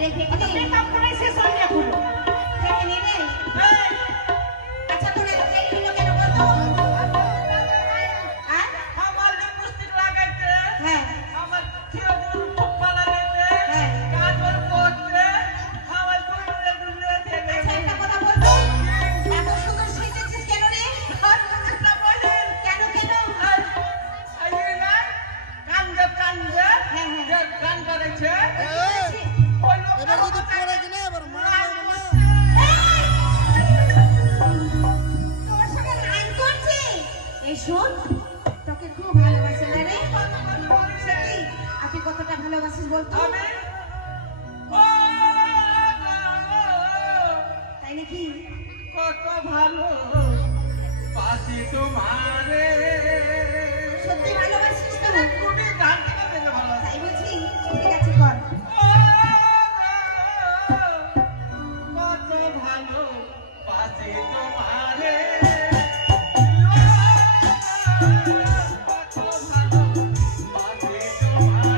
রেখে কি মেকআপ করাই শেষ হয়নি এখন দেখে নি রে আচ্ছা তোরা দেরি হলো কেন বলতো হ্যাঁ আমার লিপস্টিক লাগাইতে হ্যাঁ আমার থিওরির ফুটপা লাগাইতে কাজল করতে আমার বুড়ে বুড়ে দেবে আচ্ছা একটা কথা বলতো এত সুন্দর সেজেছিস কেন রে আর বুঝনা বলেন কেন আই না কান্দে যে গান করেছে ওই লোক এবার যদি পড়ে কিনা এবার মারবে না তোর সঙ্গে লাইন করছি এই শোন তোকে খুব ভালোবাসে না রে সত্যি আপনি কতটা ভালোবাসিস বলতো আমি তাই নাকি কত ভালো পাশে তোমারে সত্যি ভালোবাসিস তো তুমি গান থেকে ভালো তাই বলছি ঠিক আছে কর কত ভালো পাশে তোমারে কত ভালো পাশে তোমারে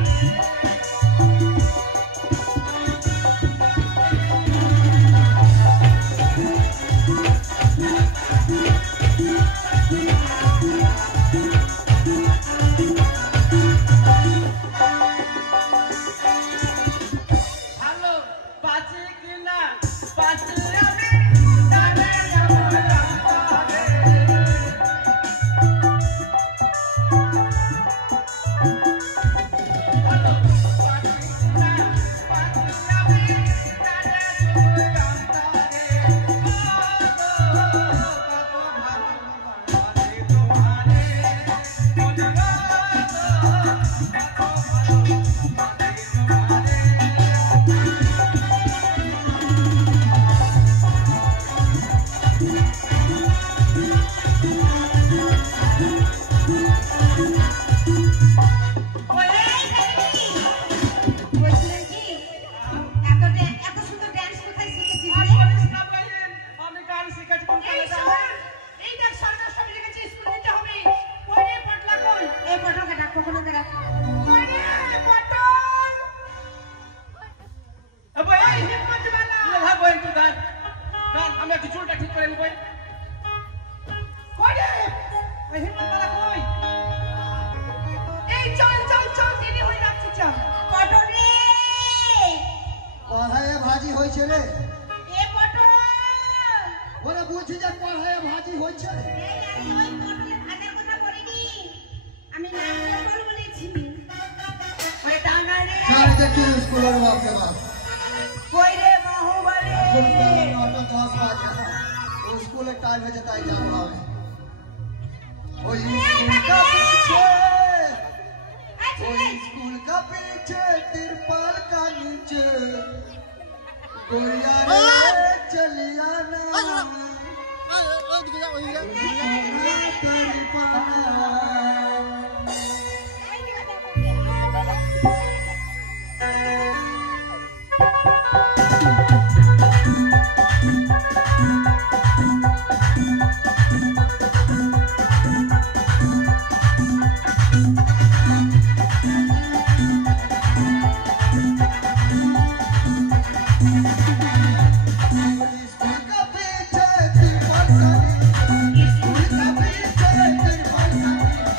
ভালো পাচ্ছে কিনা পাচ্ছে আমি জানে আমার জানতারে ভালো পাচ্ছে কিনা পাচ্ছে আমি জানে আমার জানতারে কত ভালো পাচ্ছে তোমারে কত ভালো পাচ্ছে তোমারে বলছিলাম কি এত সুন্দর ড্যান্স কোথায় শিখেছিস রে আমি গান শিখেছি কোন এই কলেজে শোন, এই দেখ সরকার সব লিখেছে স্কুল দিতে হবে ওই রে পটলা কই এই পটলকে ডাক কখনো ডাক ওই রে পটল আবে এই হিপ করতে বানা ভাগ বই তুই গান গান আমি একটু চুলটা ঠিক করে নিবই কই রে এই হিপ করতে বানা কই এই চল চল চল দিদি হয়ে যাচ্ছে চল পটল রে পড়ায় ভাজি হয়েছে রে এ পটল ওরা বলছি যে পড়ায় ভাজি হয়েছে এই আরে ওই পটলের ভাজার কথা বলিনি আমি নাম পটল বলেছি ওই টাঙ্গা রে सारे देखिए स्कूलों में आपके पास কই রে বাহুবলী ऑटो 10 बजे वो स्कूल एक टाइम है जता ही जाना है वो स्कूल का पीछे वो स्कूल का पीछे तिरपाल का नीचे गोरिया रे चलिया ना स्कूल का पीछे तिरपाल का नीचे स्कूल का पीछे तिरपाल का नीचे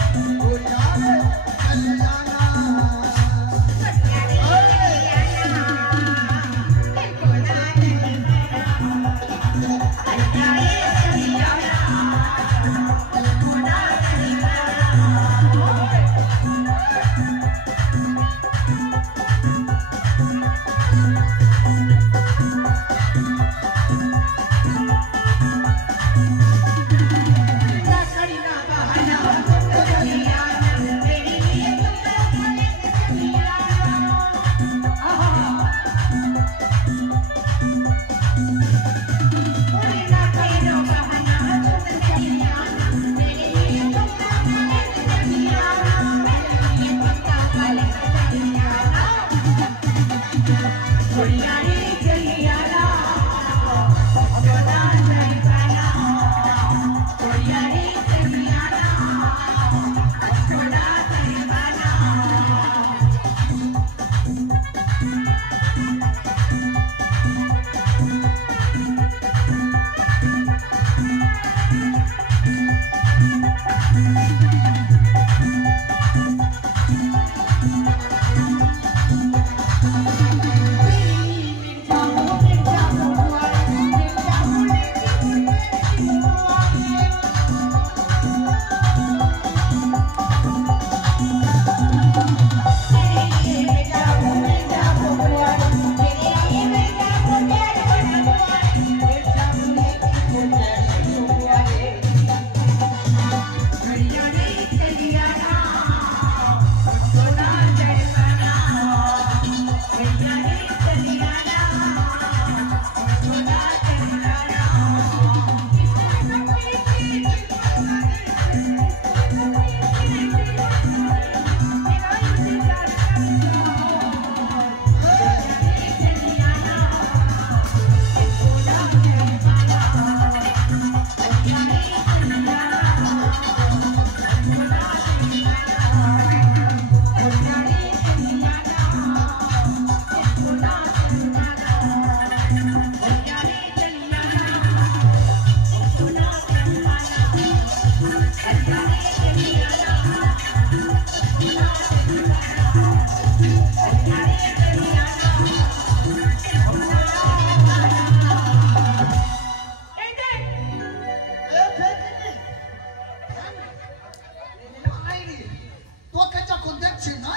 তোকে যখন দেখছি না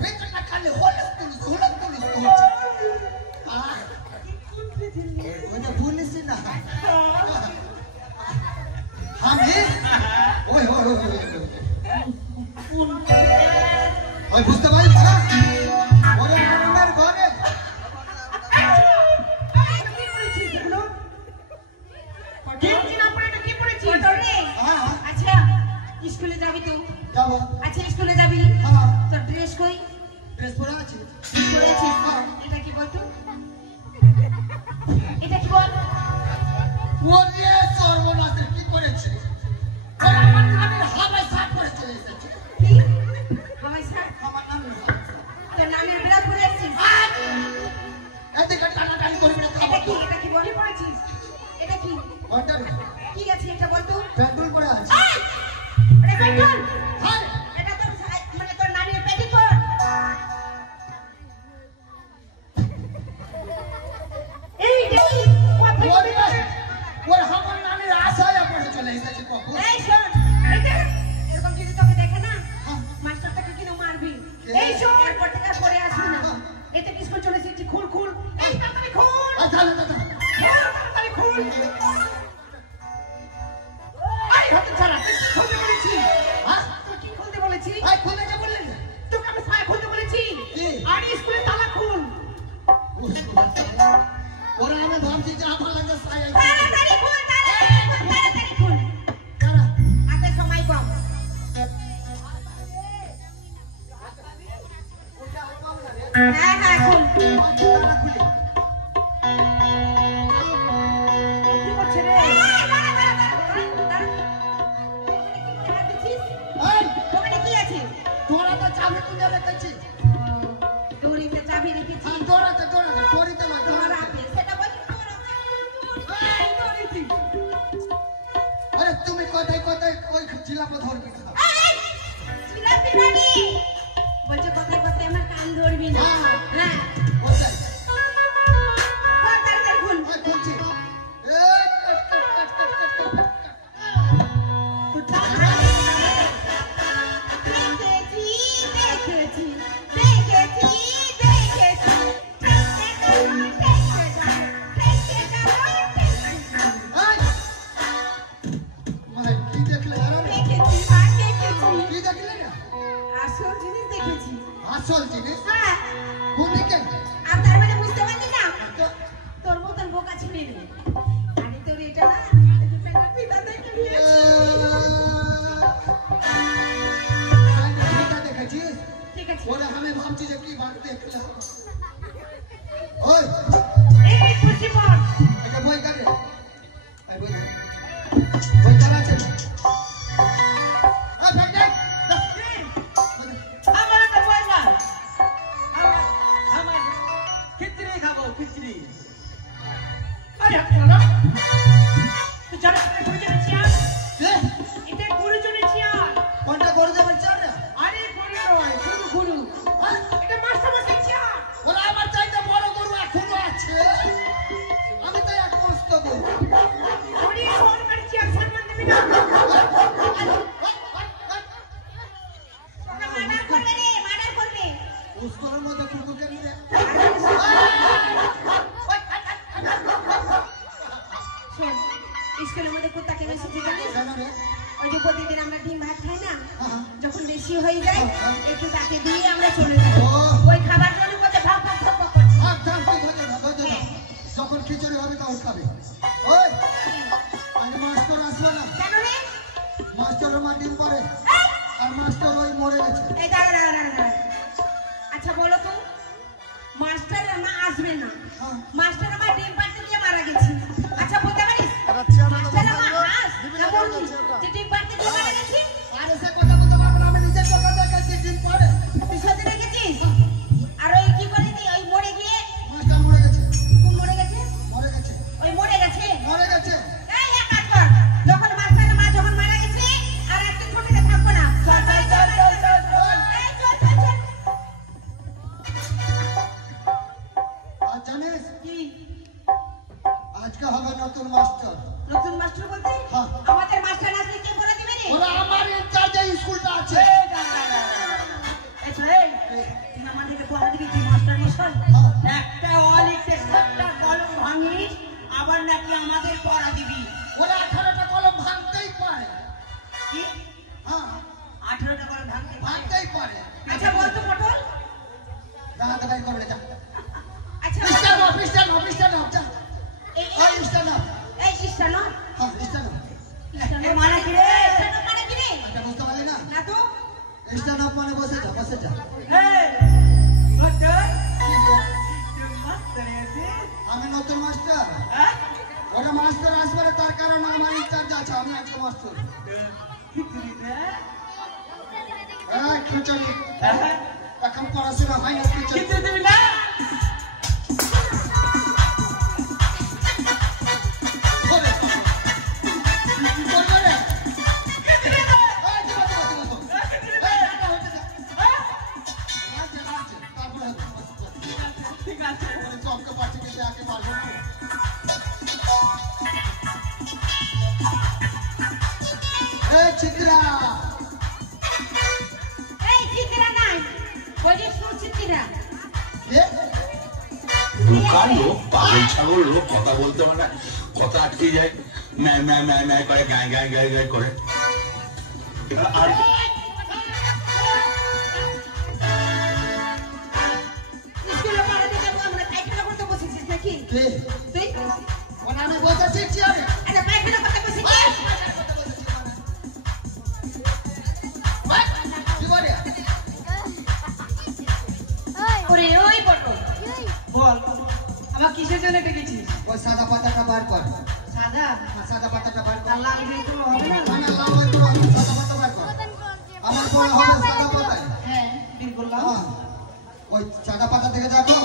ভেতরটা খালি হলস তুলিস হচ্ছে ওটা ভুলিস না আমি ওই বুঝতে পারি না ওরে আমার ঘরে আচ্ছা স্কুলে যাবি তো যাবো আচ্ছা স্কুলে যাবি হ্যাঁ তোর ড্রেস কই ড্রেস পরে আছে পরে আছিস এটা কি বল তো এটা কি বল ওরে সর্বনাশ কি করেছে ওরা আমার নামের হাওয়ায় সাপ করে চলে এসেছে কি হাওয়াই স্যার আমার নামের তোর নামের বিরাট করে আসছিস এদিকে টানাটানি করবি না এটা কি বল কি পড়েছিস এটা কি ওটার কি আছে এটা বল তো পেট্রোল পরে আছে এটা পেট্রোল হ্যাঁ এটা তোর মানে তোর নামের পেটিকোট এই দেখি ওরে আমার নামের আশায় পড়ে চলে এসেছে কখন এই শোন এই দেখ এরকম যদি তোকে দেখে না মাস্টারটাকে কিনে মারবি এই শোন এরপর থেকে আর পড়ে আসবি না এতে কি স্কুল চলে এসেছি খুল খুল এই তাড়াতাড়ি খুল আচ্ছা তাড়াতাড়ি খুল আই হাতে ছাড়া খুলতে বলেছি হ্যাঁ তুই কি খুলতে বলেছি আই খুলে যা বললেন তোকে আমি সায়া খুলতে বলেছি কি? আর স্কুলে তালা খুল ওরা আমি ভাবছি যে আমার লাগে সায়া তাড়াতাড়ি খুল তাড়াতাড়ি খুল কারা হাতে সময় কম হ্যাঁ খুল কারা খুলে কি করছে রে এই ওখানে কি আছে তোরা তো চাবি খুলে রেখেছি দড়িতে চাবি রেখেছি দৌড়াতে দড়িতে না তোমার হাতে সেটা বলি আরে তুমি কোথায় ওই জিলাপে ধরবি না বলছে কথায় কথায় আমার কান ধরবি না হ্যাঁ কোথায় খুল তাড়াতাড়ি খুল ওই খুলছি এই কাট মানে কি দেখলে আরে কি দেখলে না আসল জিনিস ভূমিকা তোর মতন বোকা ছিলি আরে তোর এটা না পিতা দেখে দেখেছিস ঠিক আছে ওরা আমি ভাবছি যে কি বার দেখলে ওই এই খুশি পড় এটা বই কাটে বই কারা আছে আমার একটা বই না আমার খিচড়ি খাবো খিচড়ি আরে আপনারা তুই জানিস না গুরুজনের চেয়ার এটা গুরুজনের চেয়ার কোনটা করে দেবেন চার আরে গুরু নয় গুরু এটা মাস্টার মশাই চেয়ার ওরা আমার চাইতে বড় গরু এখনো আছে আমি তো এক মস্ত গরু উনি সরকারি চেয়ার সম্মান দেবে না ওটা মার্ডার করবে রে মার্ডার করবে উস্কোর মধ্যে কুকুরকে নিয়ে শোন স্কুলের মধ্যে কুত্তাকে বেশি ঠিক আছে কেন রে ওই যে প্রতিদিন আমরা ডিম ভাত খাই না হ্যাঁ। যখন বেশি হয়ে যায় একটু তাকে দিয়ে আমরা চলে যাই ও। ওই খাবারগুলোর মধ্যে ভাগ ভাগ ভাগ ভাগ করছি। আর দাম কি ধরে না যখন খিচুড়ি হবে তখন খাবে ওই আমি মাস্টার আসবে না কেন রে মাস্টারের মাটির পরে আর মাস্টার ওই মরে গেছে এই দাঁড়া আচ্ছা বলো তো মাস্টার মা আসবে না হ্যাঁ। মাস্টার আমার ডিম পাড়তে দিয়ে মারা গেছে আচ্ছা বলতে পারিস মাস্টার আমার হাঁস এমন কি যে ডিম পাড়তে দিয়ে মারা গেছে আর এসে কথা বলতে পারবো না আমি নিজের চোখে দেখেছি দিন পরে তুই সত্যি দেখেছিস আর ওই কি করে দি ওই মরে গিয়ে মাস্টার মরে গেছে কোন মরে গেছে মরে গেছে ওই মরে গেছে মরে গেছে এই এক কাজ কর যখন মাস্টারের মা যখন মারা গেছে আর একদিন ছুটিতে থাকবো না চল চল চল চল চল চল এই চল চল চল একটা মাস্টার আসবে না, তার কারণে আমার ইনচার্জ আছে, আমি আজকে মাস্টার। এই খিচুড়ি এখন পড়াশোনা হয় না, খিচুড়ি খিচুড়ি দিবি না বলে কি করবে রে? খিচুড়ি দে এই দিবা দিবা দিবা তো। এই এটা হচ্ছে নাচে নাচে তারপরে ঠিক আছে ওরে চমকে পাচ্ছে কিন্তু একে মারবো না। এই চিত্রা এই চিত্রা নাই, ওই যে সুচিত্রা। কে? লোকাল লোক, পাগল ছাগল লোক, কথা বলতে পারে না, কথা আটকে যায়, ম্যায় ম্যায় ম্যায় ম্যায় করে, গায়ে গায়ে গায়ে গায়ে করে। আর স্কুলে পড়াতে যাবো আমরা, পায়খানা করতে বসেছিস নাকি কে? তুই? ওনা আমি বলতে শিখছি আমি। আরে পায়খানা করতে বসেছিস? কি বলে? ওরে ওই বটো, বল আমার কিসের জন্য ডেকেছিস ওই সাদা পাতাটা বার কর। সাদা সাদা পাতাটা বার কর। আর লাল দিয়ে তো হবে না না না লাল বার করো, আমি সাদা পাতা বার কর। আমার পরে হবে সাদা পাতা। হ্যাঁ বের করলাম হ্যাঁ। ওই সাদা পাতা থেকে দেখো।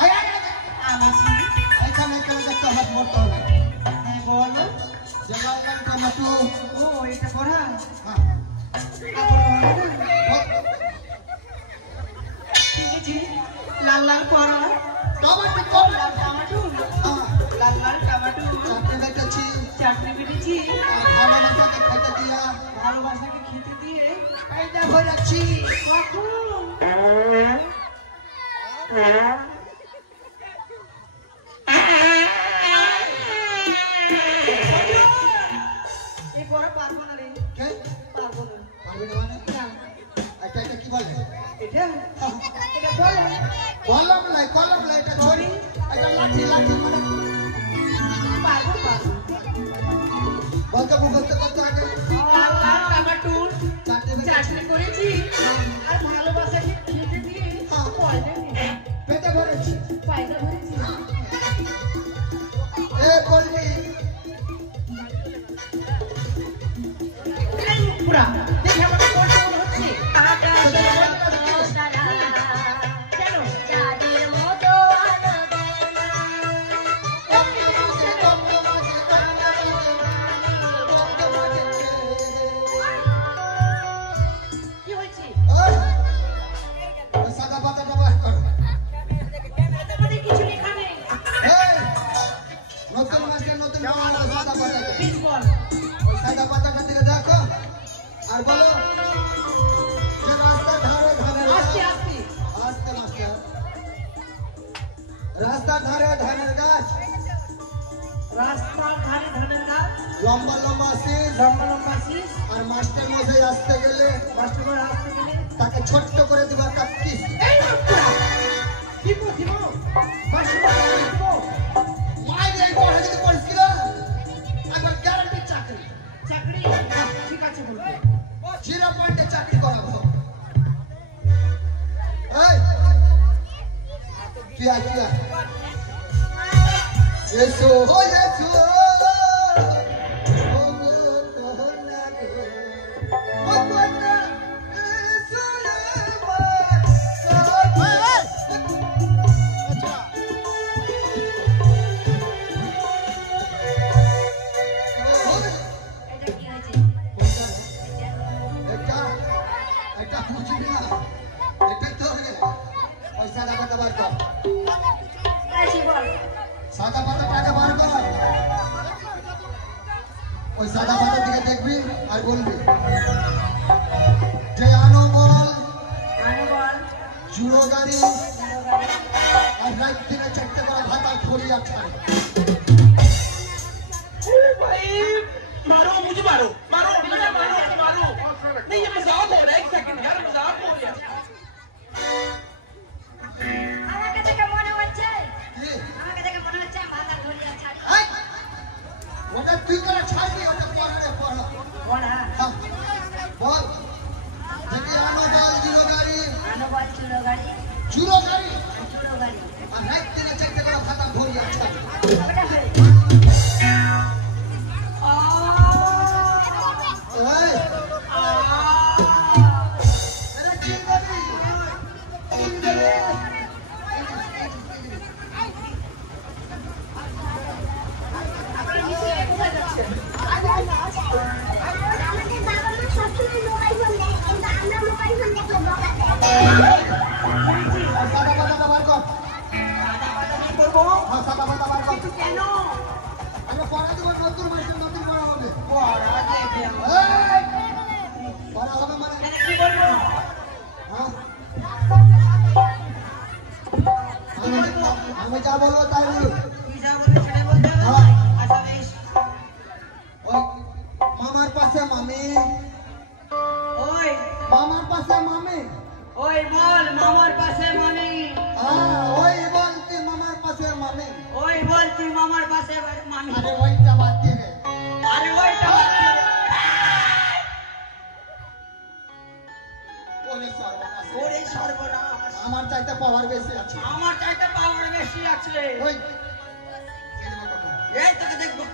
আয় আয় আয়। আমার ছিলি এখানে এখানে একটা হাত মরতে হবে। হ্যাঁ বল যে লাল লাল টমেটো। ও এটা পড়া হ্যাঁ। ঠিক আছে লাল লাল পড়া টমেটো কম। লাল টমেটো হ্যাঁ। লাল লাল টমেটো চাটনি বেটেছি। চাটনি বেটেছি ভালো মাথাকে খেতে দিয়া। ভালোবাসাকে খেতে দিয়ে এই দেখো যাচ্ছি। এই পড়া পারবো না রে কে? পারবো না পারবে না মানে? এটা এটা কি বলে? এটা এটা বল কলম লাই কলম লাই, এটা ছড়ি, এটা লাঠি লাঠি মানে পারবো পারবো বলতে মুখস্থ করতে হবে। লাল লাল টমেটো চাটনি বেটেছি। চাটনি করেছি আর ভালোবাসাকে খেতে দিয়ে পয়দা নিয়ে পেটে ভরেছি। পয়দা ভরেছি এ বললি পুরা দেখে আমাকে বলতে মনে হচ্ছে কেন কি হয়েছে সাদা পাতাটা বার করো। আমাদের কিছু লেখা নেই এই, নতুন মাস্টার নতুন বানানো সাদা পাতা। প্লিজ বল ওই সাদা পাতাটা দিকে দেখো আর বলো যে রাস্তার ধারে ধারে আস্তে আস্তে আস্তে মাস্টার। রাস্তার ধারে ধানের গাছ, রাস্তার ধারে ধানের গাছ লম্বা লম্বা শীষ, লম্বা লম্বা শীষ আর মাস্টার মশাই আসতে গেলে মাস্টার আসতে গেলে তাকে ছোট্ট করে দিবা একটা কিস। এই পুরা দিব দিব মাস্টার দিব মায়ের এই পড়া যদি পড়ছিল একবার গ্যারান্টি চাকরি, চাকরি ঠিক আছে বলবো 0 পয়েন্টে চাকরি করাবো। এই কিয়া কিয়া এসো ও এসো ও গো কোহনা গো ও কোহনা এসো রে মা আচ্ছা এটা কি হয়েছে? এটা এটা বুঝবি না, এটা তো ওই সাদা পাতা বার কর। আছে বল। সাদা পাতাটাকে বার কর। ওই সাদা পাতার দিকে দেখবি আর বলবি যে আনো বল মানবল, জুড়ো গাড়ি আর রাত দিনে 4টে করে ভাতা খড়ি আর ছাড়। भाई मारो मुझे मारो मारो मुझे मारो मारो नहीं ये मजाक हो रहा है एक सेकंड यार मजाक हो रहा है আমাকে দেখে মনে হচ্ছে, কি? আমাকে দেখে মনে হচ্ছে ভাতা ধরিয়া ছাড়ি। এই! ওটা তুই করে ছাড়বি, ওটা পড়ারে পড়া। বলা, হ্যাঁ, বল যদি আনো বল জুড়ো গাড়ি মানবল চুলো গাড়ি, জুড়ো গাড়ি চুলো গাড়ি। আর রাত দিনে 4টে করে ভাতা খড়ি আর ছাড়। ওটা হয়ে আমি যা বলবো তাই বলবো। মামার পাশে মামি, মামার পাশে মামি, ওই বল মামার পাশে মামি, ওই বলতে মামার পাশে মামি। ওই বলছি মামার পাশে মামি। আরে ওইটা বাদ দিয়ে দে। আরে ওইটা বাদ দে। ওরে সর্বনাশ। ওরে সর্বনাশ, আমার চাইতে পাওয়ার বেশি আছে। আমার চাইতে পাওয়ার বেশি আছে। ওই এই তোকে দেখবো।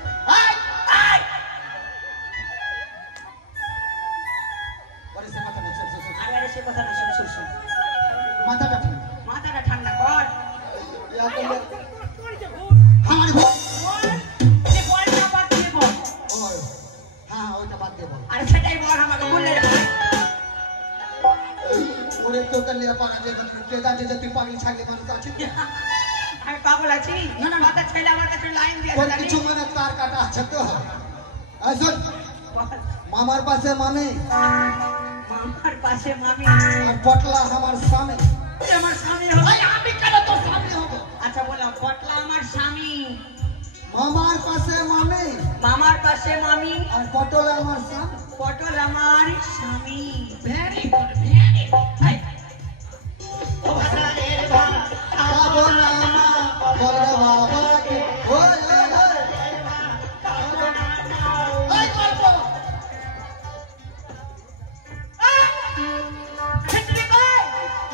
ওরে সে মাথা না, আরে সে কথা না, শোন শোন শোন। মাথাটা ঠিক। মাথাটা ঠান্ডা কর। ইয়া করলে আমার বল। এই বলটা বাদ দিয়ে বল। ওই হ্যাঁ ওইটা বাদ দিয়ে বল। আরে সেটাই বল আমাকে, বললে ওরে তোকে নিয়ে পারা যে কে জানে যে তুই পাগল ছাগল মানুষ আছে। আমি পাগল আছি? না, না, না। মাথা ছেলে আমার কাছে লাইন দিয়ে ওর কিছু মানে তার কাটা আছে তো। আসুন মামার পাশে মামি, মামার পাশে মামি, আর পটলা আমার স্বামী। আমার স্বামী হবে। আমি কেন তোর স্বামী হবো? আচ্ছা বলো, পটলা আমার স্বামী, মামার পাশে মামি, মামার পাশে মামি, আর পটল আমার স্বামী। পটল আমার স্বামী। Very good, very good. ও ভাতারের ভাত খাবো না মা, বলো বাবাকে। ওই ওই ওই ওই গল্প। খিচড়ি কই?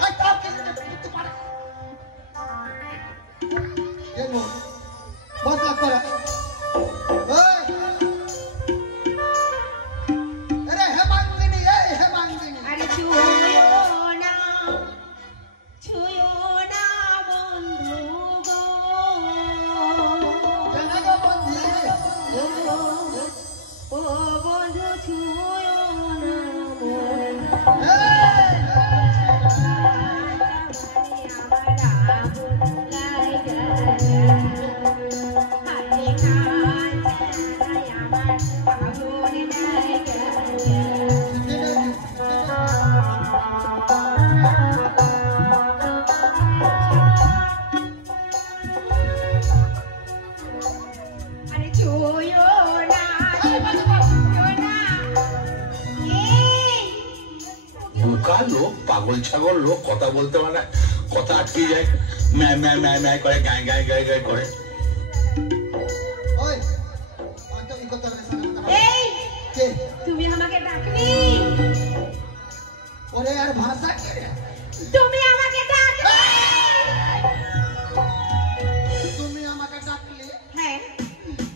ওই তাও কিছু করতে পারে। দেখো বসলা করে। ওই আরে হেমাঙ্গিনী, এই হেমাঙ্গিনী। আরে ছুঁয়ো না বন্ধু গো, কেন গো বন্ধু? ও বন্ধু ছুঁয়ো না মন। এই! আমার আগুন লাইগা হাতে কাছে আমার আগুন লাইগা। আরে ছুঁয়ো না, ছুঁয়ো না। এই বোকা লোক, পাগল ছাগল লোক, কথা বলতে পারে, কথা আটকে যায়, ম্যা ম্যা ম্যা ম্যা করে, গায় গায় গায় গায় করে। ওই অন্ত কি করতে হবে সামনে? এই কে? তুমি আমাকে ডাকনি, ওরে আর ভাষা কি রে? তুমি আমাকে ডাকনি। তুমি আমাকে ডাকলে? হ্যাঁ,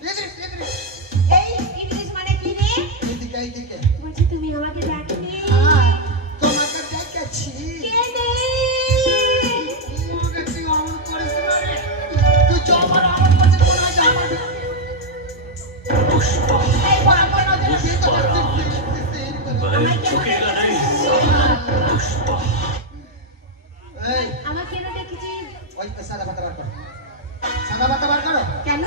ইদ্রিস ইদ্রিস এই ইংলিশ মানে কি রে? এদিকে এদিকে। বলছি তুমি আমাকে ডাকনি। তোমাকে ডেকেছি। কে রে? আমাকে তুই অমন করিস না রে। তুই জবার আমার কাছে কোন আজ আমার পুষ্পা এই বাবা না যে ভিতরে আমায় কেন পুষ্পা এই আমার কেন ডেকেছিস? ওই সাদা পাতা বার কর। সাদা পাতা বার করো। কেন?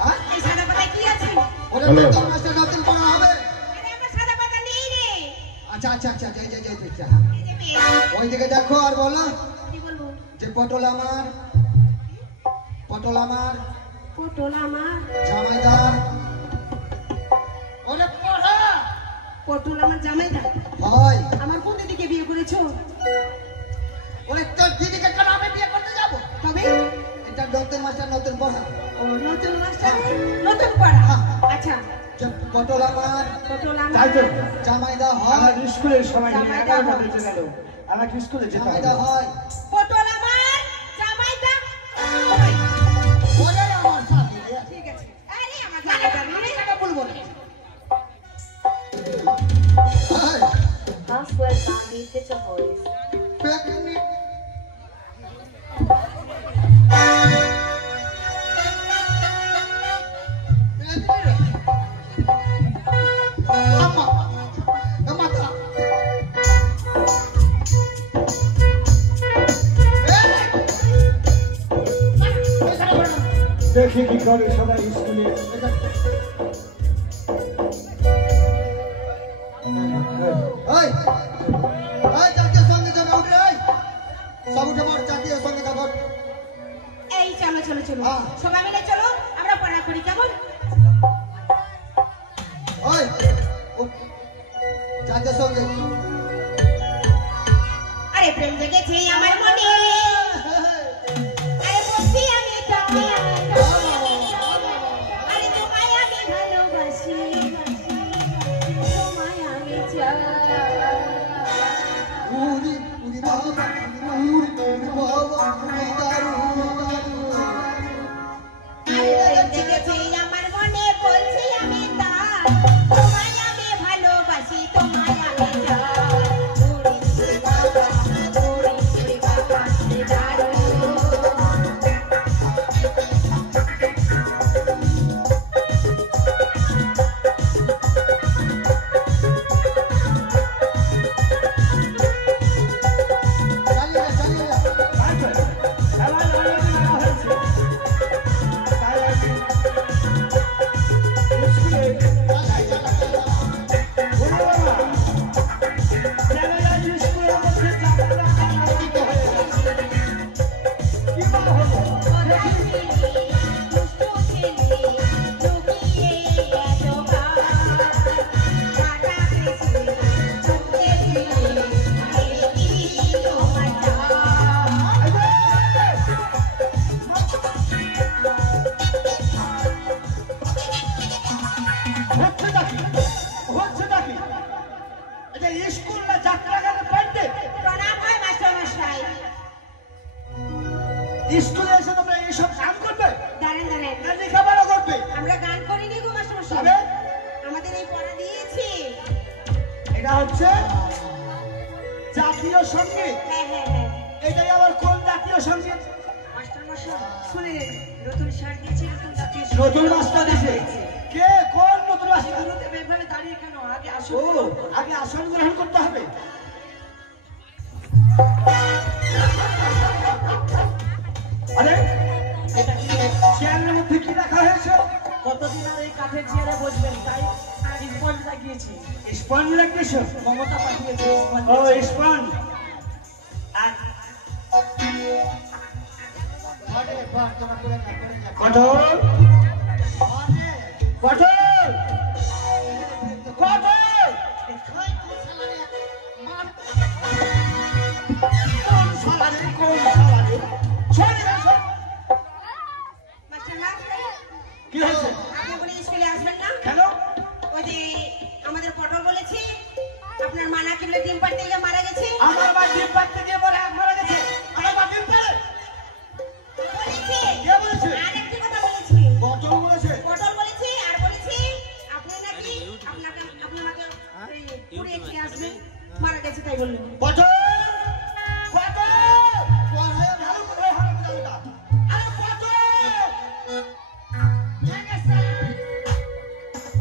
হ্যাঁ? এই সাদা পাতায় কি আছে? ওরে নতুন মাসে নতুন পড়া হবে। আরে আমার সাদা পাতা নেই রে। আচ্ছা আচ্ছা আচ্ছা যাই যাই যাই যাই। এই যে মেয়ে। ওই দিকে দেখো আর বলো কি বলবো? যে পটল আমার, পটল আমার পটল আমার, জামাইদার। ওরে পড়া পটল আমার জামাইদা। হয়। আমার কোন দিদিকে বিয়ে করেছো? ওরে তোর দিদিকে কেন আমি বিয়ে করতে যাবো? তবে এটা নতুন মাস্টার নতুন পড়া। ও নতুন মাস্টার, নতুন পড়া। হ্যাঁ। আচ্ছা, যে পটল আমার, পটল তাই তো। আমার, জামাইদা হয়, আমার স্কুলের সময় নেই, জামাইদা 11টা হয়। বেজে গেল। আমাকে স্কুলে যেতে জামাইদা হবে। হয়। পটল আমার, জামাইদা। ওরে আমার স্বামী রে। ঠিক আছে। আরে আমার জামাইদা রে। কেন বলবো না? এই, Password Bobby Picture Voice. পেকনি দেখি কি করে সবাই স্কুলে। এই এই জাতীয় সঙ্গে যাবে উঠে এই সব উঠে পড় জাতীয় সঙ্গে যাবো। এই চলো চলো চলো হ্যাঁ। সবাই মিলে চলো আমরা পড়া করি কেমন? ওই জাতীয় সঙ্গে আরে প্রেম জেগেছে আমার মনে, আরে বলছি আমি তোকে, আরে তোমায় আমি ভালোবাসি, তোমায় আমি চাই। উড়ি উড়ি বাবা উড়ি উড়ি বাবা উড়ি দারু প্রেম জেগেছে আমার মনে, বলছি আমি তার, তোমায় আমি ভালোবাসি, তোমায় আমি চাই। উড়ি বাবা উড়ি বাবা দারু। চালিয়ে চালিয়ে খেলায় অনেকদিন আগে হয়েছে। তাই আমি স্কুলে বলি বাবা, ছেলেরা স্কুলের মধ্যে যাবে না, আনন্দ হয়ে গেছে। কি বা হলো? হচ্ছে নাকি? হচ্ছে নাকি? এটা স্কুল না যাত্রা গানে পাইতে? স্কুলে এসে তোমরা এইসব কাম করবে? না লেখাপড়া করবে? আমরা গান করিনি গো মাস্টারমশাই, তবে আমাদের এই পড়া দিয়েছে। এটা হচ্ছে জাতীয় সঙ্গীত। হ্যাঁ হ্যাঁ হ্যাঁ এটাই আবার কোন জাতীয় সঙ্গীত? শুনে নতুন স্যার দিয়েছে, নতুন জাতীয় নতুন মাস্টার দিছে। কে কোন নতুন মাস্টার? এভাবে দাঁড়িয়ে কেন? আগে ও, আগে আসন গ্রহণ করতে হবে। আরে চেয়ারের মধ্যে কি রাখা হয়েছে? কতদিন আর এই কাঠের চেয়ারে বসবেন, তাই স্পঞ্জ লাগিয়েছি। স্পঞ্জ লাগিয়েছো? মমতা পাঠিয়েছে স্পঞ্জ। ও স্পঞ্জ। আর কঠোর কঠোর কঠোর কোন সালারে কোন সালারে চলে আসো। মাস্টারমশাই, কি হয়েছে? আপনি বলে স্কুলে আসবেন না? কেন? ওই যে আমাদের পটল বলেছে আপনার মা নাকি বলে ডিম পাড়তে গিয়ে মারা গেছে। আমার মা ডিম পাড়তে গিয়ে মারা গেছে। আমার মা ডিম পাড়ে? বলেছে। কে বলেছে? আর একটি কথা বলেছে। কঠোর বলেছে? পটল বলেছে আর বলেছে আপনি নাকি আপনার মাকে পুড়িয়ে খেয়ে আসবেন, মারা গেছে তাই বললেন। কঠোর কঠোর ভালো করে হারামজাদাটা। আরে কঠোর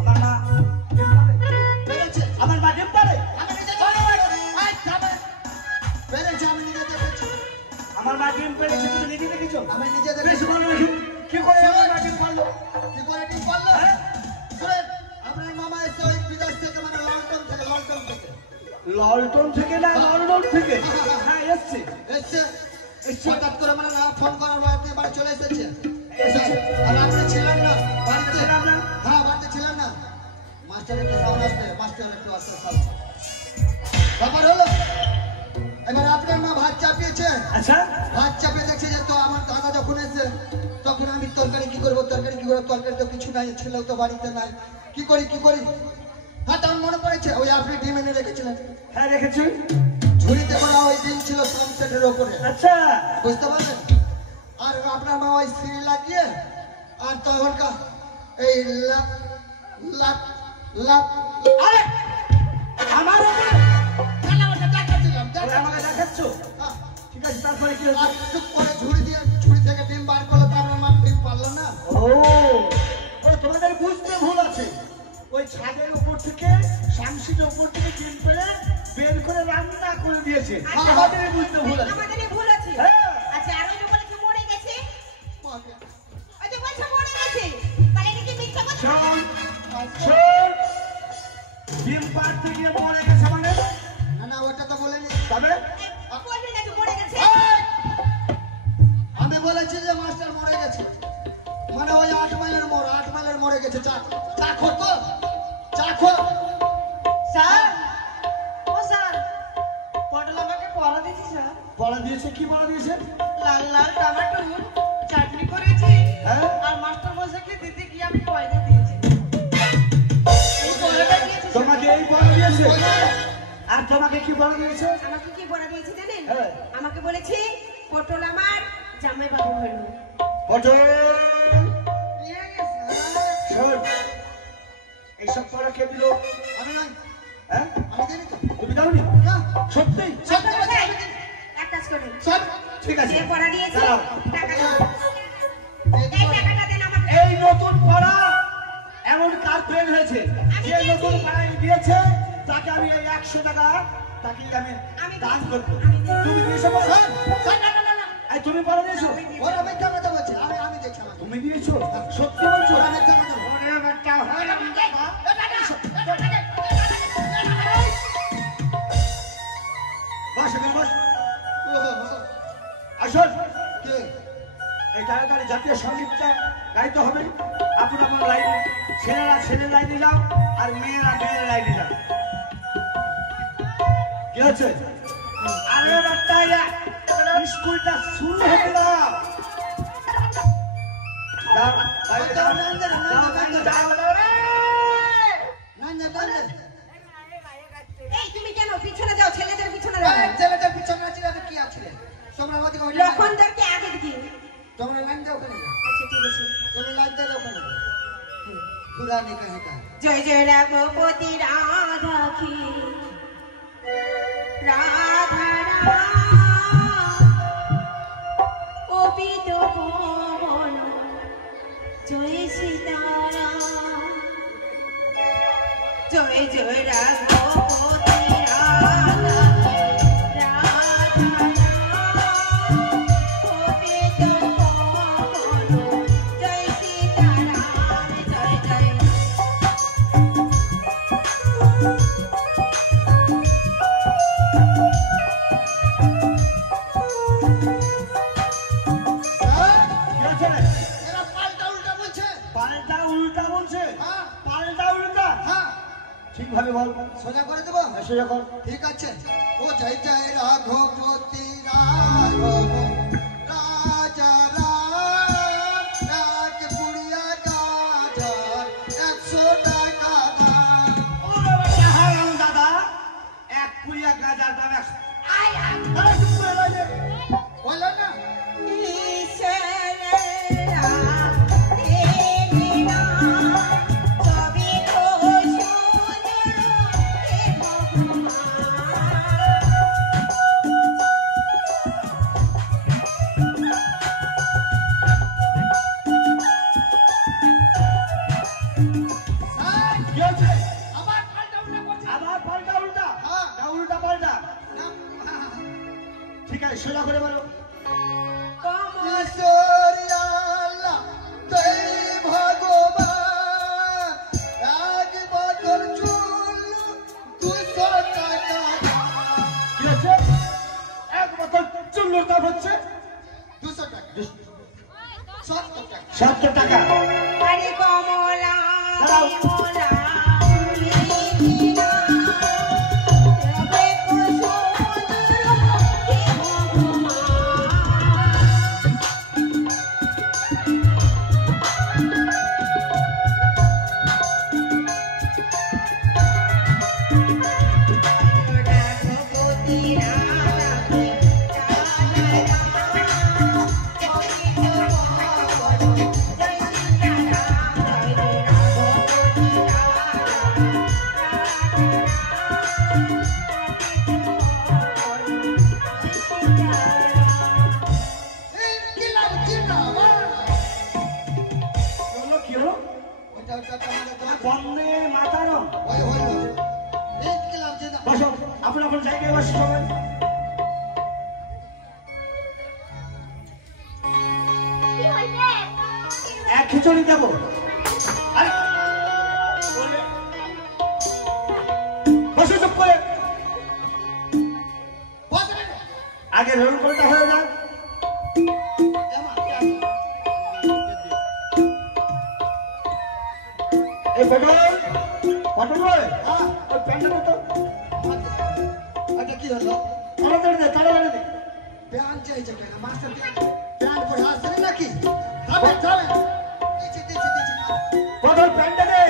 আমার মা ডিম পাড়ে? পেরেছে আমার মা ডিম পাড়ে? আমি নিজে এই যাবে পেরেছে আমি নিজে দেখেছি আমার মা ডিম পেড়েছে, তুমি নিজে দেখেছো? আমি নিজে বেশ দেখেছি ভালো দেখি। কি করে আমার মা ডিম পারলো? কি করে ঠিক পারলো শুনেন আপনার মামা এসে ওই বিদেশ থেকে মানে লন্ডন থেকে লন্ডন থেকে না লন্ডন থেকে? হ্যাঁ এসছে। এসছে এসছে। হঠাৎ করে মানে না ফোন করার বাড়িতে বাড়ি চলে এসেছে এসেছে। আর আপনি ছিলেন না বাড়িতে ছিলাম না। হ্যাঁ বাড়িতে ছিলেন না মাস্টার একটু সাউন্ড আসছে মাস্টার একটু আসতে সাউন্ড ব্যাপার হলো এবার আপনার মা ভাত চাপিয়েছে আচ্ছা ভাত চাপিয়ে দেখছে যে তো আমার দাদা যখন এসে তখন আমি তরকারি কি করবো তরকারি তো কিছু নাই ছেলেও তো বাড়িতে নাই কি করি হ্যাঁ তখন মনে পড়েছে ওই আপনি ডিম এনে রেখেছিলেন হ্যাঁ রেখেছি। ঝুড়িতে করা ওই ডিম ছিল সানসেটের ওপরে আচ্ছা বুঝতে পারলেন আর আপনার মা ওই সিঁড়ি লাগিয়ে আর তখনকার এই লাপ লাপ লাপ আরে আমার উপরে দেখাচ্ছিলাম ওরা আমাকে দেখাচ্ছ? ঠিক আছে, তারপরে কি হচ্ছে? আর টুক করে ঝুড়ি থেকে ডিম বার করলো তো আপনার মা ডিম পারলো না ও তোমাদের বুঝতে ভুল আছে। ওই ছাদের উপর থেকে শামসির উপর থেকে ডিম পেড়ে বের করে রান্না করে দিয়েছে। আচ্ছা। আমাদের বুঝতে ভুল আছে। আমাদের এই ভুল আছে। হ্যাঁ। আচ্ছা আর ওই যে বলেছে মরে গেছে, ওই যে বলছে গেছে চা চা খো তো চা খো স্যার ও স্যার পটল আমাকে পড়া দিয়েছি স্যার পড়া দিয়েছে কি পড়া দিয়েছে লাল লাল টমেটো চাটনি করেছি হ্যাঁ আর মাস্টার মশাইকে দিতে গিয়ে আমি পয়সা দিয়েছি এই পড়াটা দিয়েছি স্যার। তোমাকে এই পড়া দিয়েছে আর তোমাকে কি পড়া দিয়েছে আমাকে কি বলা দিয়েছে জানেন? হ্যাঁ। আমাকে বলেছে পটল আমার জামাই বাবু হলো। পটল শোন এইসব পড়া কে দিল আমি নাই হ্যাঁ আমি জানি তো তুমি দাওনি না সত্যি সত্য কথা, এক কাজ করুন, সব ঠিক আছে যে পড়া দিয়েছে দাঁড়াও। টাকা দাও। এই টাকাটা দেন আমাকে। এই নতুন পড়া এমন কার বের হয়েছে আমি যে নতুন দিয়েছি। পড়া দিয়েছে তাকে আমি এই 100 টাকা তাকে আমি আমি দান দিয়েছি। করবো আমি দিয়েছি। তুমি দিয়েছো পড়া? স্যার স্যার না না না না এই তুমি পড়া দিয়েছো ওরা মিথ্যা কথা বলছে আমি দেখছি আমাকে তুমি দিয়েছো সত্যি বলছো ওরা মিথ্যা কথা বলছে ওরে বাচ্চা হয় না বস এখানে বস আসল কে এই তাড়াতাড়ি জাতীয় সঙ্গীতটা গাইতে হবে আপন আপন লাইন ছেলেরা ছেলে লাইনে যাও আর মেয়েরা মেয়ের লাইনে যাও কি হচ্ছে আরে বাচ্চা স্কুলটা শুরু হতে দাও যাও বাইরে যাও যাও বাইরে যাও না না না এই তুমি কেন পিছনে যাও, ছেলেদের পিছনে যাও। ছেলেটার পিছনে আছে আর কি আছে তোমরা আমাকে লক্ষণদেরকে আগে দিকে। তোমরা লাইন দাও ওখানে আচ্ছা ঠিক আছে। তুমি লাইন দাও ওখানে খুদা নে কহেगा জয় জয় রঘুপতি রাধা কি রাধা ও পিত পবন জয় সীতারাম জয় জয় রঘুপতি রাধা কি রাধা ও পিত পবন জয় সীতারাম জয় জয় কি হচ্ছে এরা পাল্টা উল্টা বলছে পাল্টা উল্টা বলছে হ্যাঁ পাল্টা উল্টা হ্যাঁ ঠিকভাবে বল সোজা করে দেবো এসে যখন ঠিক আছে ও জয় জয় রাঘবতী রাঘব রাজা রাম রাগ পুড়িয়া গাজর 100 টাকা দাম হারাম দাদা এক পুরিয়া গাজার দাম 100 আরে চুপ করে রইলে বলো না স্যার কি হচ্ছে আবার পাল্টা উল্টা বলছে আবার পাল্টা উল্টা হ্যাঁ। না উল্টা পাল্টা না ঠিক আছে সোজা করে বলো ঈশ্বর আল্লাহ জয় ভগবান এক বছর চুল 200 টাকা কি হচ্ছে এক বছর চুল্লুর দাম হচ্ছে 200 টাকা 70 টাকা 70 টাকা হরে কমলা দাঁড়াও। বিমলা কৃষ্ণা রবে কুসুমধুর হে ভগবান রঘুপতি রাধা কি কিলাম জিন্দাবাদ বলো কি হলো ওটা তোমাদের তো বন্দে মাতারম ওই হলো এই কিলাম জিন্দাবাদ বসো আপন আপন জায়গায় বসো সবাই এক খিচুড়ি দেবো আরে বসো চুপ করে বসবে আগে রোল কলটা হয়ে যাক এই পটল পটল ভাই ওই প্যান্টটা তো এটা কি হলো তাড়াতাড়ি দে প্যান্ট চাইছে কেন মাস্টার প্যান্ট পরে আসছে নাকি থামে দিচ্ছি পটল প্যান্টটা দে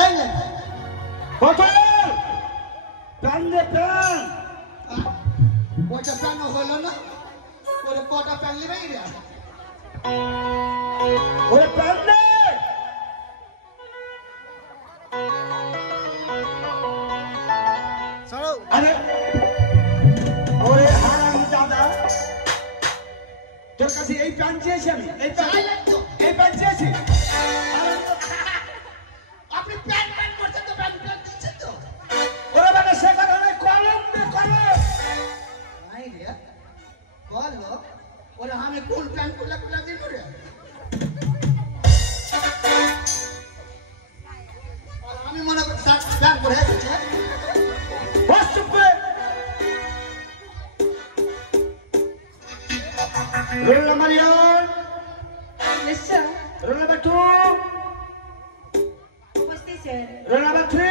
এই নে পটল প্যান্ট দে প্যান্ট ওটা প্যান্ট হলো না ওরে কটা প্যান্ট নেবে রে ওরে প্যান্ট দে আরে ওরে হারাম দাদা তোর কাছে এই প্যান্ট চেয়েছি আমি এই প্যান্ট চেয়েছি আপনি প্যান্ট করছেন তো প্যান্ট দিচ্ছেন তো ওরে মানে সেখানে কলম দে কলম নাই রে বলো ওরে আমি কোন প্যান্ট কুলা দিন রে আমি মনে করি প্যান্ট পরে আছে বস চুপ করে roll number 1 Yes, sir. Roll number 2 Namaste, sir. Roll number 3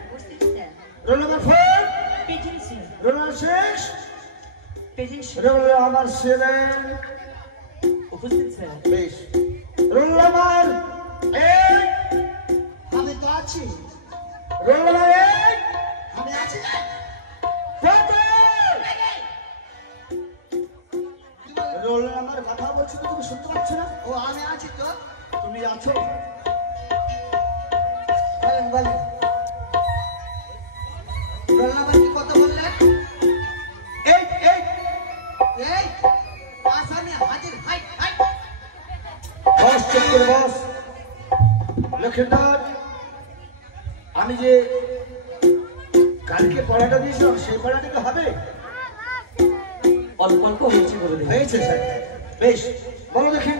Namaste, sir. Roll number 4 Pigeon, sir. Roll number 6 Pigeon, sir. Roll number 7 Opposite, sir. বেশ রোল নাম্বার 8 আমি তো আছি রোল নাম্বার 8 আমি আছি না রোল নাম্বার কথা বলছো তো তুমি শুনতে পাচ্ছ না ও আমি আছি তো তুমি আছো বলেন রোল নাম্বার কি কথা বললেন 8 এই আসামে হাজির হাই বস চুপ করে বস লক্ষ্মীনাথ আমি যে কালকে পড়াটা দিয়েছিলাম সেই পড়াটা কি হবে অল্প অল্প হয়েছে বলে দেখি হয়েছে স্যার বেশ বলো দেখি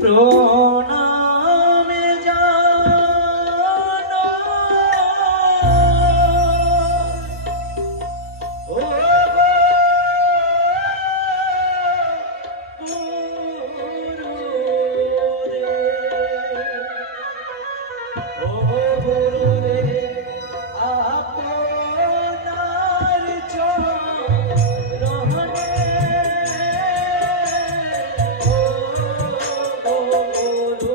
প্রণামে জানো ও গুরুদেব আপনার চরণে ও গুরু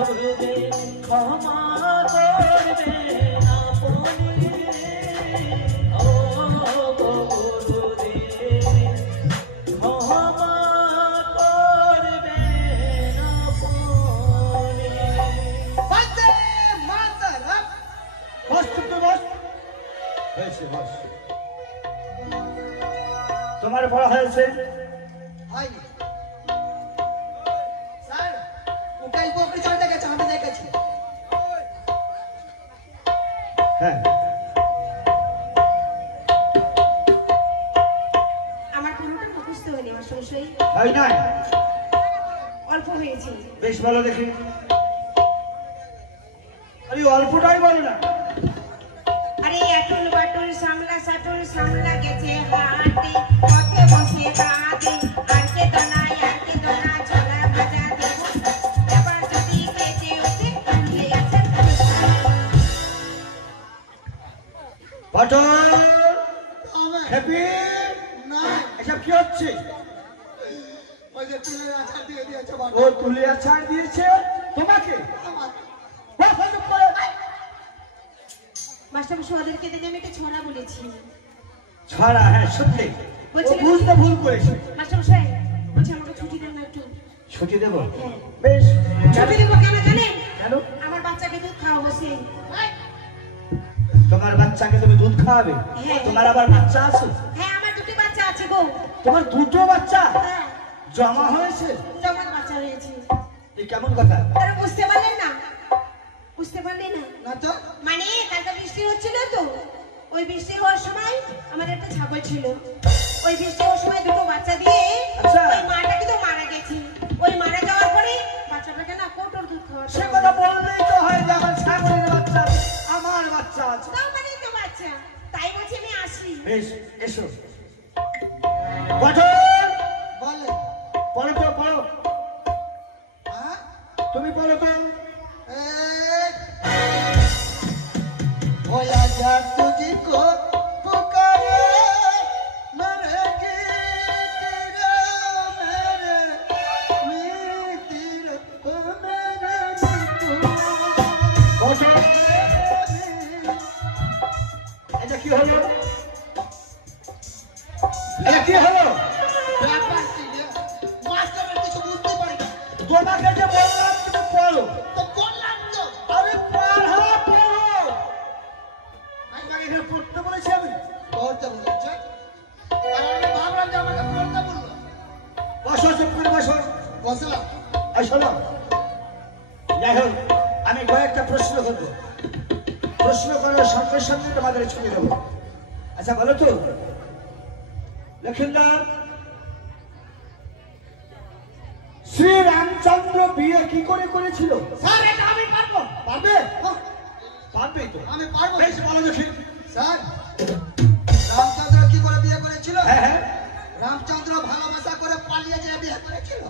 গুরুদেব ক্ষমা করবে আপনি ও গুরুদেব ক্ষমা করবে আপনি বন্দে মাতরম। বস চুপ বস হয়েছে বস তোমার পড়া হয়েছে হয়নি স্যার, ওকে বকরি চলতে গেছে, আমি দেখেছি। হ্যাঁ আমার পুরোটা মুখস্থ হয়নি মাস্টারমশাই, হয় নাই অল্প হয়েছে। বেশ ভালো দেখি আরে অল্পটাই বলো না আরে আটুল বাটুল সামলা সাটুল সামলা গেছে হাটে, পথে বসে কাঁদে, আরকে দোনা ছোলা ভাজা দেবো, এবার যদি কেটে ওঠে তুলে আছে। পটল আমি হ্যাপি না, এসব কি হচ্ছে ওই যে তুলে আচার দিয়ে দিয়েছে বাবা। ও তুলিয়া ছাড় দিয়েছে তোমাকে আমার মাস্টারমশাই ওদেরকে দেখে আমি একটা ছড়া বলেছি। ছড়া হ্যাঁ সত্যি ও বলছি না- বুঝতে ভুল করেছে মাস্টারমশাই বলছি আমাকে ছুটি দেন না একটু। ছুটি দেবো হ্যাঁ। বেশ ছুটি দেবো কেন জানেন? কেন আমার বাচ্চাকে দুধ খাওয়াবো সেই। তোমার বাচ্চাকে তুমি দুধ খাওয়াবে হ্যাঁ। তোমার আবার বাচ্চা আছে হ্যাঁ আমার দুটি বাচ্চা আছে গো। তোমার দুটো বাচ্চা হ্যাঁ জমা হয়েছে জমার বাচ্চা হয়েছে। এই কেমন কথা তারা বুঝতে পারলেন না? বুঝতে পারলেন না? না তো মানে কালকে বৃষ্টি হচ্ছিল তো, ওই বৃষ্টি হওয়ার সময় আমার একটা ছাগল ছিল, ওই বৃষ্টি হওয়ার সময় দুটো বাচ্চা দিয়ে আচ্ছা। ওই মাটা কিন্তু মারা গেছে। ওই মারা যাওয়ার পরে বাচ্চাটাকে না কোটোর দুধ খাওয়া সে কথা বললেই তো হয় যে আমার ছাগলের বাচ্চা আছে, আমার বাচ্চা আছে তাও মানে তো বাচ্চা, তাই বলছি আমি আসি। বেশ এসো পটল বলে পড়ো তো পড়ো হ্যাঁ তুমি পড়ো তো होया जा तुझको पुकारे मरेगी तेरा मेरे मीतिर मेरे পটল এটা কি হলো এটা কি হলো ব্যাপার কি রে মাস্টারের কিছু বুঝতে পারি না তোমাকে যে বললাম তুমি পড়ো তো বললাম তো আরে পড়ো পড়ো তোমাকে এখানে পড়তে বলেছি আমি পড়তে বলেছে আর আমি ভাবলাম যে আমাকে পড়তে বললো বসো চুপ করে বসো বসলাম শোনো যাই হোক আমি কয়েকটা প্রশ্ন করবো প্রশ্ন করার সঙ্গে সঙ্গে তোমাদের ছুটি দেবো আচ্ছা বলো তো লক্ষ্মীন্দর শ্রী রামচন্দ্র বিয়ে কি করে করেছিল স্যার এটা আমি পারবো পারবে হ্যাঁ, পারবেই তো আমি পারবো বেশ বলো দেখি স্যার রামচন্দ্র কি করে বিয়ে করেছিল হ্যাঁ হ্যাঁ রামচন্দ্র ভালোবাসা করে পালিয়ে যেয়ে বিয়ে করেছিল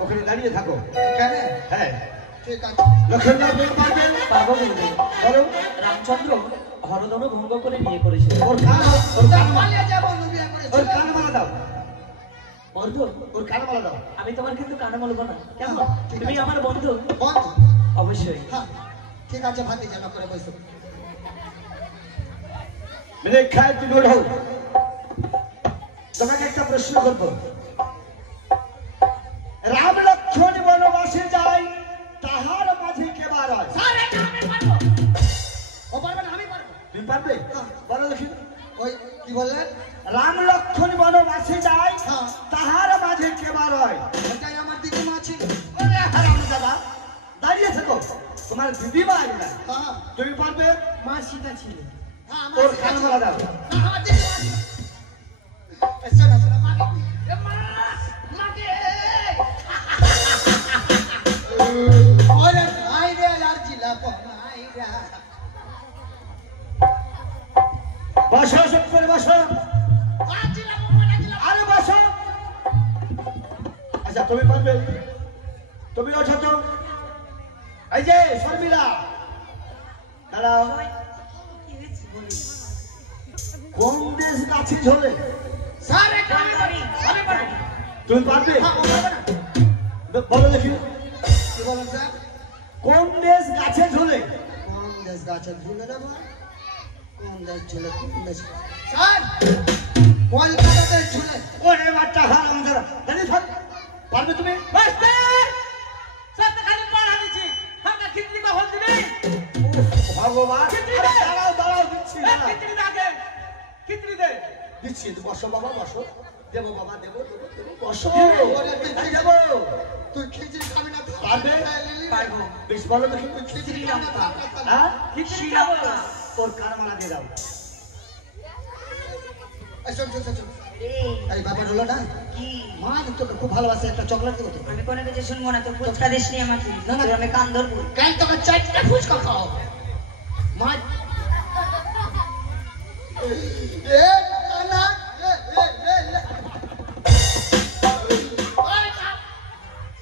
ওখানে দাঁড়িয়ে থাকো কেন হ্যাঁ ঠিক আছে লক্ষ্মীন্দর তুমি পারবে পারবো বলতে বলো রামচন্দ্র হরধনু ভঙ্গ করে বিয়ে করেছিল। ওর কান ওর কান পালিয়ে যেয়ে বন্ধু বিয়ে ওর করেছিল কান মালা দাও বন্ধু ওর কান মালা দাও আমি তোমার কিন্তু কানে বলবো না কেমন? ঠিক তুমি আছে। আমার বন্ধু বন্ধু অবশ্যই। হ্যাঁ ঠিক আছে ভাতি জানা করে বসো মেরে খায় তুমি ওঠো তোমাকে একটা প্রশ্ন করবো রাম লক্ষ্মণ বনবাসে যায় তাহার মাঝে কে বার হয় স্যার এটা আমি পারবো ও পারবে না আমি পারবো তুমি পারবে বলো দেখি ওই কি বললেন রাম লক্ষ্মণ বনবাসে যায় হ্যাঁ। তাহার মাঝে কে বার হয় এটাই আমার দিদিমা ছিল ওরে হারাম দাদা দাঁড়িয়ে থাকো তোমার দিদিমা আসবে হ্যাঁ তুমি পারবে মা সীতা ছিল। হ্যাঁ ওর কান মালা দাও আমার দিদিমা ছিল। শোনো শোনো মাকে এ মা মাকে ওরে ভাই রে আর জিলা ভাই রে বসো চুপ করে বসো আর জিলা ভাই জিলা আরে বসো আচ্ছা তুমি পারবে তুমি ওঠো তো এই যে শর্মিলা দাঁড়াও কোন দেশ গাছে ঝোলে স্যার এটা আমি পারি আমি পারি তুমি পারবে হ্যাঁ ও পারবে না বলো দেখি কি বলেন স্যার গাছে ঝুলে দেবো কোন দেশ ঝুলে কোন দেশ স্যার কলকাতাতে ঝুলে ওরে বাচ্চা হারাম যারা জানি থাক পারবে তুমি মাস্টার সব তো খালি পড়া দিছি হামকা খিচড়ি কখন দিবি ভগবান খিচড়ি দে। দাঁড়াও দাঁড়াও দিচ্ছি খিচড়ি দে আগে খিচড়ি দে দিচ্ছি বসো বাবা বসো দেবো বাবা দেবো দেবো দেবো বসো ওরে তাই দেবো তুই খিচড়ি খাবি না পারবে পারবো বেশ ভালো দেখি খিচড়ি শ্রীলঙ্কা। হ্যাঁ খিচড়ি খাবো না তোর কান মারা দিয়ে দাও শোন শোন শোন রে এই ব্যাপার হলো না কি মা তোকে খুব ভালোবাসে একটা চকলেট দেবো তোকে আমি কোনো কিছু শুনবো না তো ফুচকা দিস নি আমাকে না, না। তোর আমি কান ধরবো কাল তোকে চারটা ফুচকা খাও মা এ না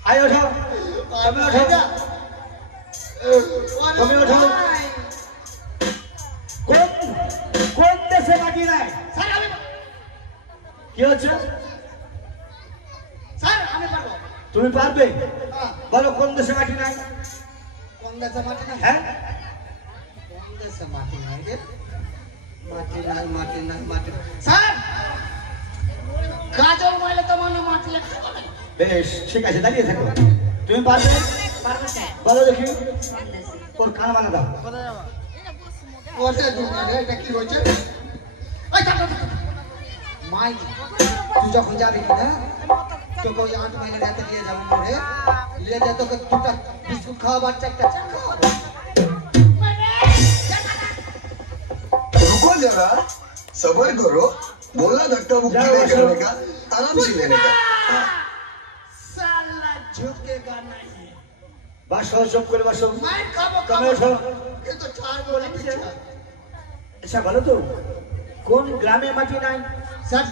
আয় ওঠো তুমি ওঠো তুমি ওঠো কোন কোন দেশে মাটি নাই স্যার আমি কি হচ্ছে স্যার আমি পারবো তুমি পারবে হ্যাঁ, বলো কোন দেশে মাটি নাই কোন দেশে মাটি নাই হ্যাঁ কোন দেশে মাটি নাই রে মাটি নাই মাটি নাই মাটি নাই। স্যার গাজর মাইলে তো মনে মাটি লাগতে পারে বেশ ঠিক আছে দাঁড়িয়ে থাকো তুমি পারবে পারবো স্যার বলো দেখি কোন দেশে? ওর কান মানা দাও ওরে দুনিয়া রে এটা কি হচ্ছে এই থাক থাক, থাক। মাই তুই যখন যাবি না তোকে ওই 8 মাইলের রাতে নিয়ে যাবো মোড়ে নিয়ে যা তোকে দুটা বিস্কুট খাওয়াবার চারটা চা খাওয়াবো रुको जरा सबर करो बोला धक्का मुक्की नहीं करने का आराम से लेने का साला झुकेगा नहीं বাসো চুপ করে বাসো मैं खाबो তুমি खाबो ওঠো ये तो चार बोले पीछे আচ্ছা বলো তো কোন গ্রামে মাটি নাই सर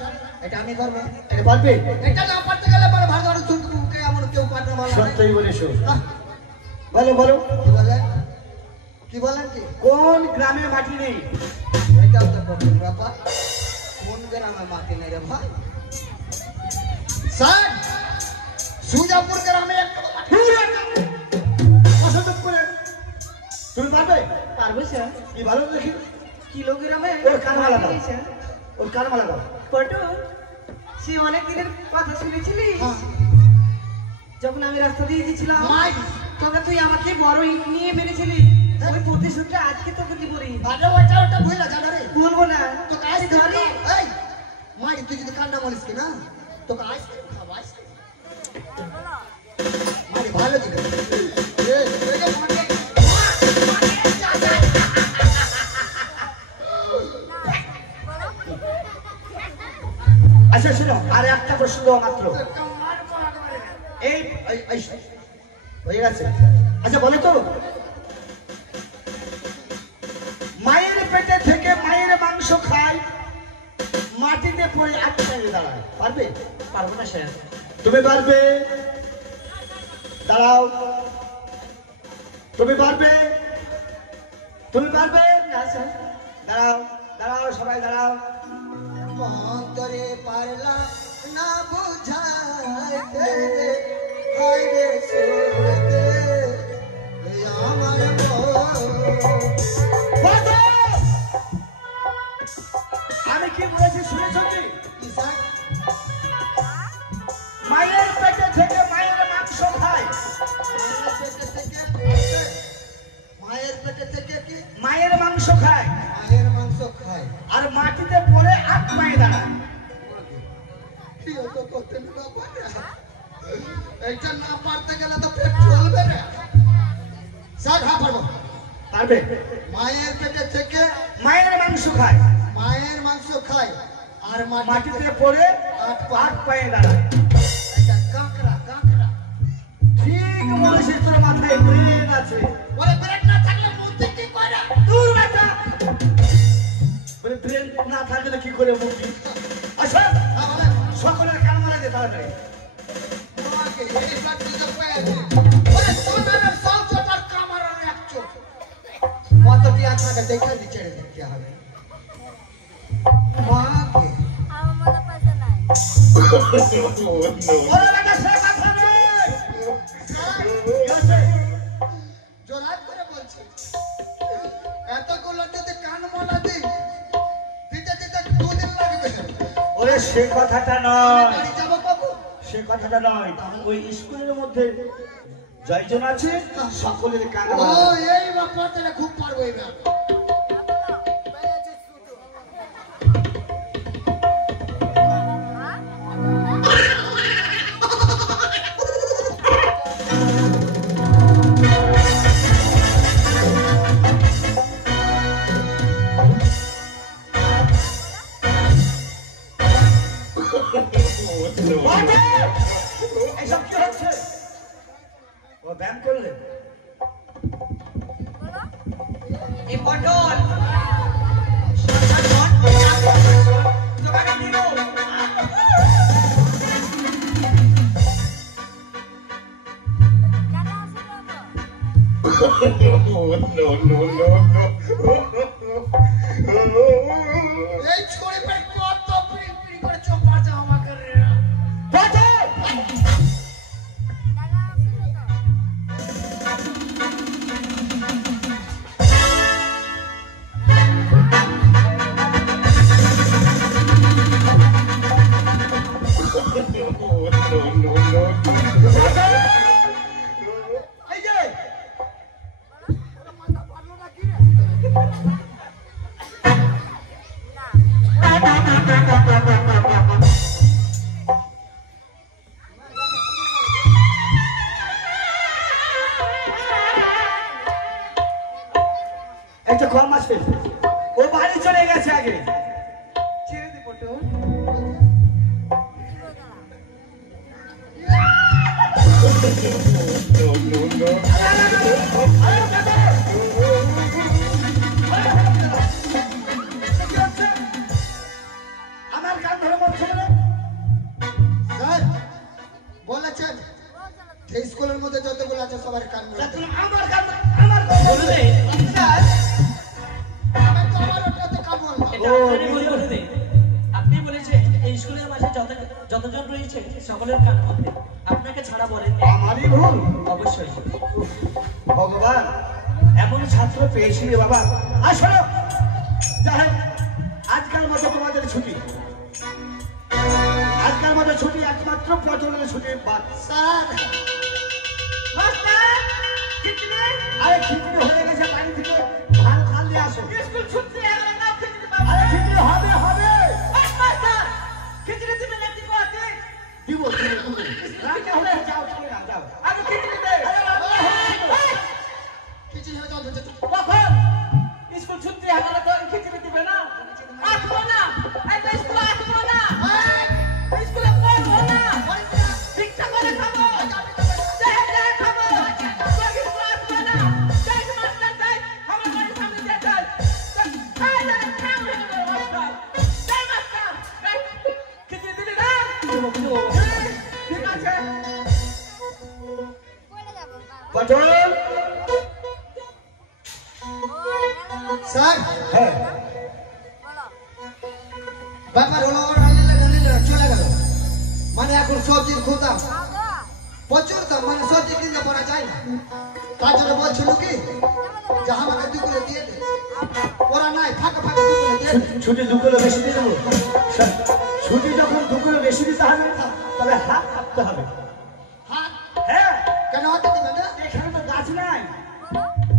এটা আমি করব এটা পারবে এটা না পারতে গেলে বড় ভালো ভালো চুপ কে এমন কেউ পারবে ভালো না সত্যই বলেছো হ্যাঁ, বলো বলো কি বলেন কি বলেন কি কোন গ্রামে মাটি নেই এটাও তো প্রবলেম বাবা কোন গ্রামে মাটি নেই রে ভাই স্যার সুজাপুর গ্রামে একটা মাটি বসো চুপ করে তুমি পারবে পারবো স্যার কি ভালো দেখি কিলোগ্রামে ওর কান মালা দাও ওর কান মালা দাও পটু সে অনেক দিনের কথা শুনেছিলি হ্যাঁ যখন আমি রাস্তা দিয়ে গেছিলাম মাই তোকে তুই আমাকে বড় ইট নিয়ে মেরেছিলি ওই প্রতিশোধটা আজকে তোকে দিব রে আরে ওটা ভুলে যা না রে বলবো না তো আইস ধরে এই মাই তুই যদি কান্না বলিস কি না তোকে আইসক্রিম খাবো আইসক্রিম মানে ভালো দিবে এ একে মাকে আচ্ছা শোনো আর একটা প্রশ্ন দেওয়া মাত্র কামার পাগলে এই হয়ে গেছে আচ্ছা বলো তো মায়ের পেটে থেকে মায়ের মাংস খায় মাটিতে পড়ে আটকে দাঁড়ায় পারবে পারবো না স্যার তুমি পারবে দাঁড়াও তুমি পারবে তুমি পারবে না স্যার দাঁড়াও দাঁড়াও সবাই দাঁড়াও অন্তরে পারলাম না বুঝাইতে হায় রে সুরতে আমার বাজো! আমি কি বলেছি শুনেছ কি মায়ের পেটে থেকে মায়ের মাংস খায় মায়ের পেটে থেকে কি মায়ের মাংস খায় মায়ের মাংস খায় আর মাটিতে পড়ে আট পায়ে দাঁড়ায় কি তো করতে না পারে এটা না পারতে গেলে তো পেট চলবে না স্যার হ্যাঁ পারবো পারবে মায়ের পেটে থেকে মায়ের মাংস খায় মায়ের মাংস খায় আর মাটিতে পড়ে আট আট পায়ে দাঁড়ায় এটা কাঁকড়া কাঁকড়া ঠিক বলেছিস তোর মাথায় ব্রেন আছে ওরে ব্রেক না থাকলে বুদ্ধি কি করে দূর বেটা বলে ব্রেন না থাকলে তো কি করে মুক্তি আচ্ছা হ্যাঁ বলে সকলের কান মারা দে তাড়াতাড়ি তোমাকে এই প্লাস্টিক তো পেয়েছে ওরে সোনার সবটার কামারের এক চোখ কতটি আপনাকে দেখে দিচ্ছে কি হবে মাকে ওরে বেটা সে কথা নেই কি হচ্ছে? জোরাত করে বলছি সে কথাটা নয়, বাড়ি যাবো কখন? সে কথাটা নয়। ওই স্কুলের মধ্যে জয়জন আছে, সকলের কানে ও এই ব্যাপারটা খুব পারবো এবার। এইসব কি হচ্ছে? ও ব্যায়াম করলে? এই পটল দোকানে দিল এই ছোড়ে পেট কত পিড়ি পিড়ি করে চোখ পাচ্ছে আমাকে রে। এই যে একটা কম আছে, ও বাড়ি চলে গেছে আগে। ছেড়ে দে পটল আমার কান ধরে বলছে না? স্যার বলেছেন এই স্কুলের মধ্যে যতগুলো আছে সবার কান তা ধরে। তুমি আমার কান, আমার কান ধরে। স্যার আমি তো আমার ওটাতে কান বললাম। এটা আপনারই ভুল করে দেন। আপনি বলেছেন এই স্কুলের মাঝে যতজন রয়েছে সকলের কান ধরতে, আপনাকে ছাড়া বলেন আমারই ভুল? অবশ্যই। ভগবান, এমন ছাত্র পেয়েছি রে বাবা। আসলে যাই হোক, আজকাল মতো তোমাদের ছুটি, আজকাল মতো ছুটি একমাত্র পটলের ছুটি। স্যার আরে খিচুড়ি হয়ে গেছে, বাড়ি থেকে ভাত খাল দিয়ে আসো। স্কুল ছুটি হয়ে গেল না খিচুড়ি পাবো আরে খিচুড়ি হবে হবে, খিচুড়ি দিবেন না দিব আছে দিব দিব দিব। রান্না হলে যাও, চলে যাও, যাও। আগে খিচুড়ি দে খিচুড়ি হয়ে যাও ভেতরে। কখন স্কুল ছুটি হয়ে গেল তো খিচুড়ি দিবে না আসবো না এই তো স্কুলে আসবো না স্কুলে পড়বো না শিক্ষা করে খাবো দেহে দেহে খাবো তোকে স্কুলে আসবো না যাই মাস্টার যাই আমার বাড়ির সামনে দিয়ে যাই খাই না খাও হয়ে গেল মাস্টার যাই মাস্টার খিচুড়ি দিবি না ঠিক আছে পটল, স্যার হ্যাঁ ব্যাপার হলো ওর রান্নিলে চলে গেল। মানে এখন সবজির খুব দাম, প্রচুর দাম, মানে সবজি কিনতে পারা যায় না। তার জন্য বলছিল কি যে আমাকে 2 কিলো দিয়ে দে। ওরা নাই, ফাঁকা ফাঁকা 2 কিলো দিয়ে দে। ছুটি 2 কিলো বেশি দিয়ে দেবো। ছুটি যখন 2 কিলো বেশি দিতে হবে, তবে হাত কাটতে হবে। হাত হ্যাঁ, কেন হাতে দিবে না? এখানে তো গাছ নাই,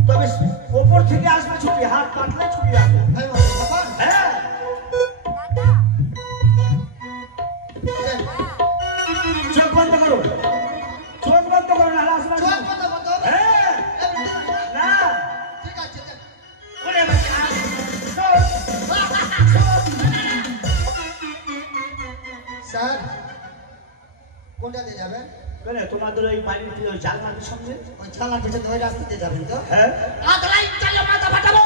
তবে ওপর থেকে আসবে ছুটি, হাত কাটলে ছুটি আসবে। ভাই বাবা হ্যাঁ, চোখ বন্ধ করো, চোখ বন্ধ করো, না আসবে না। চল কথা বলতে হবে। হ্যাঁ, না ঠিক আছে ঠিক আছে। ওরে বাবা, স্যার কোনটা দিয়ে যাবেন? কেন তোমাদের ওই বাড়ির ওই জানলার সামনে? ওই ছালার পিছনে ওই রাস্তা দিয়ে যাবেন তো? হ্যাঁ, আদলাই চলো মাথা ফাটাবো।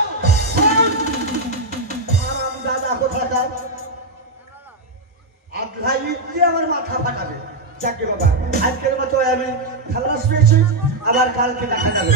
আরাম দাদা কোথাকার, আধা ইট দিয়ে আমার মাথা ফাটাবে। যাকে বাবা, আজকের মতো আমি খালাস পেয়েছি, আবার কালকে দেখা যাবে।